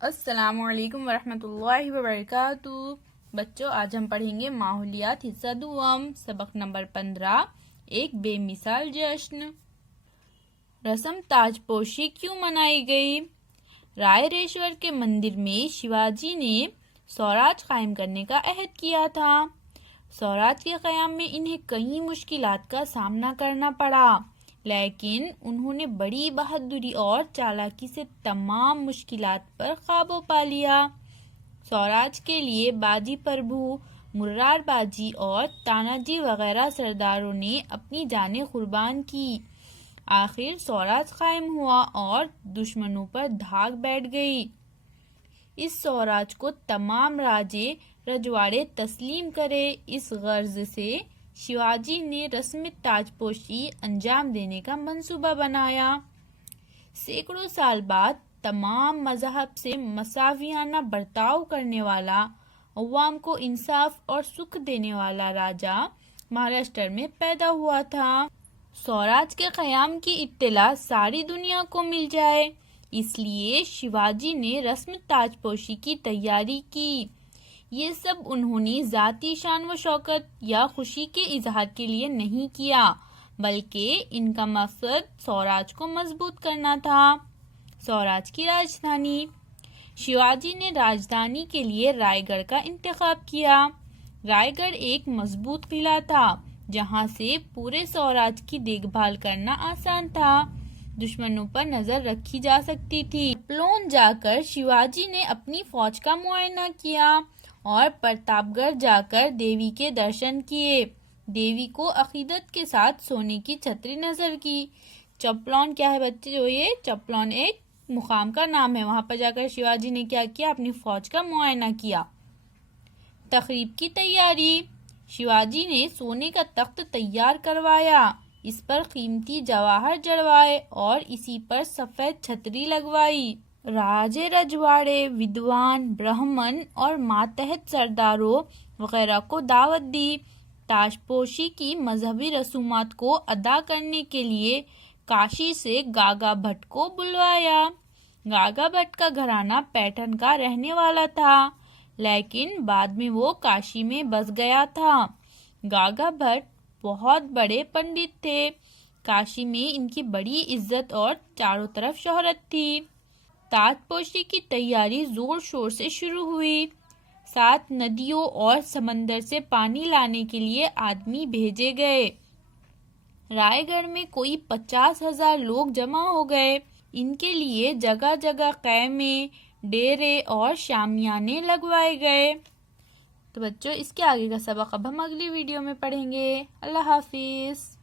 السلام علیکم ورحمۃ اللہ وبرکاتہ۔ بچوں، آج ہم پڑھیں گے ماحولیات حصہ دوم، سبق نمبر 15، ایک بے مثال جشن۔ رسم تاج پوشی کیوں منائی گئی؟ رائے ریشور کے مندر میں شیواجی نے سوراج قائم کرنے کا عہد کیا تھا۔ سوراج کے قیام میں انہیں کئی مشکلات کا سامنا کرنا پڑا، لیکن انہوں نے بڑی بہادری اور چالاکی سے تمام مشکلات پر قابو پا لیا۔ سوراج کے لیے باجی پربھو، مرار باجی اور تاناجی وغیرہ سرداروں نے اپنی جانیں قربان کی۔ آخر سوراج قائم ہوا اور دشمنوں پر دھاک بیٹھ گئی۔ اس سوراج کو تمام راجے رجواڑے تسلیم کرے، اس غرض سے شیواجی نے رسم تاج پوشی انجام دینے کا منصوبہ بنایا۔ سینکڑوں سال بعد تمام مذاہب سے مساویانہ برتاؤ کرنے والا، عوام کو انصاف اور سکھ دینے والا راجا مہاراشٹر میں پیدا ہوا تھا۔ سوراج کے قیام کی اطلاع ساری دنیا کو مل جائے، اس لیے شیواجی نے رسم تاج پوشی کی تیاری کی۔ یہ سب انہوں نے ذاتی شان و شوکت یا خوشی کے اظہار کے لیے نہیں کیا، بلکہ ان کا مقصد سوراج کو مضبوط کرنا تھا۔ سوراج کی راجدھانی۔ شیواجی نے راجدھانی کے لیے رائے گڑھ کا انتخاب کیا۔ رائے گڑھ ایک مضبوط قلعہ تھا جہاں سے پورے سوراج کی دیکھ بھال کرنا آسان تھا، دشمنوں پر نظر رکھی جا سکتی تھی۔ چپلون جا کر شیواجی نے اپنی فوج کا معائنہ کیا اور پرتاپ گڑھ جا کر دیوی کے درشن کیے۔ دیوی کو عقیدت کے ساتھ سونے کی چھتری نظر کی۔ چپلون کیا ہے بچے؟ جو یہ چپلون ایک مقام کا نام ہے، وہاں پر جا کر شیواجی نے کیا کیا؟ اپنی فوج کا معائنہ کیا۔ تقریب کی تیاری۔ شیواجی نے سونے کا تخت تیار کروایا، اس پر قیمتی جواہر جڑوائے اور اسی پر سفید چھتری لگوائی۔ راجے رجواڑے، ودوان، برہمن اور ماتحت سرداروں وغیرہ کو دعوت دی۔ تاج پوشی کی مذہبی رسومات کو ادا کرنے کے لیے کاشی سے گاگا بھٹ کو بلوایا۔ گاگا بھٹ کا گھرانہ پیٹھن کا رہنے والا تھا، لیکن بعد میں وہ کاشی میں بس گیا تھا۔ گاگا بھٹ بہت بڑے پنڈت تھے، کاشی میں ان کی بڑی عزت اور چاروں طرف شہرت تھی۔ تاج پوشی کی تیاری زور شور سے شروع ہوئی۔ 7 ندیوں اور سمندر سے پانی لانے کے لیے آدمی بھیجے گئے۔ رائے گڑھ میں کوئی 50,000 لوگ جمع ہو گئے۔ ان کے لیے جگہ جگہ خیمے، ڈیرے اور شامیانے لگوائے گئے۔ تو بچوں، اس کے آگے کا سبق اب ہم اگلی ویڈیو میں پڑھیں گے۔ اللہ حافظ۔